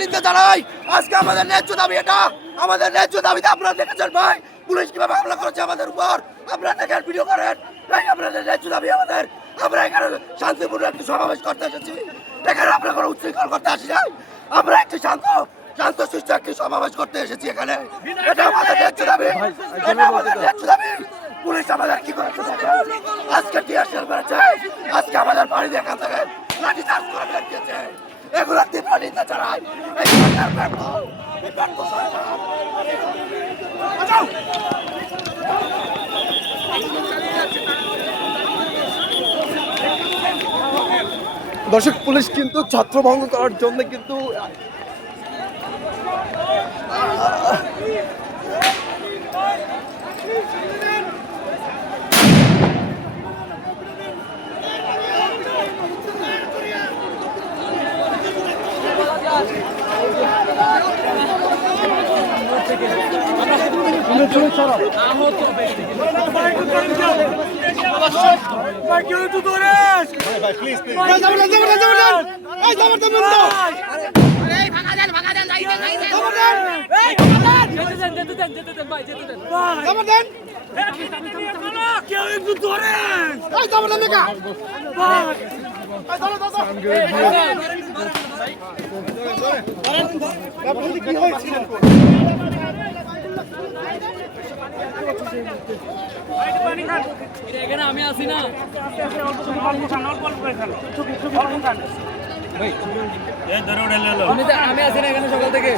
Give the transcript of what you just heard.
নিতে জানাই। আজকে আমাদের ন্যায্য দাবি, এটা আমাদের ন্যায্য দাবিতে আপনারা দেখেছেন ভাই পুলিশ কিভাবে হামলা করেছে আমাদের উপর। আপনারা দেখেন, ভিডিও করেন। এই আপনাদের ন্যায্য দাবি আমাদের। আমরা এখানে শান্তিপূর্ণ একটি সমাবেশ করতে এসেছি, এখানে আমরা কোনো উচ্ছৃঙ্খল করতে আসি নাই। আমরা একটি শান্তশিষ্ট একটি সমাবেশ করতে এসেছি এখানে। এটা আমাদের ন্যায্য দাবি, এটা আমাদের ন্যায্য দাবি। পুলিশ আমাদের কি করেছে দেখেন, আজকে টিয়ারশেল মেরেছে, আজকে আমাদের বাড়ি এখান থেকে লাঠি চার্জ করে বের দিয়েছে। এগুলো তীব্র নিতে চাই। এই সরকার ব্যর্থ, এই ব্যর্থ সরকার। দর্শক, পুলিশ কিন্তু ছত্রভঙ্গ করার জন্য কিন্তু আমি আছি না, আমি আছি না এখানে সকাল থেকে।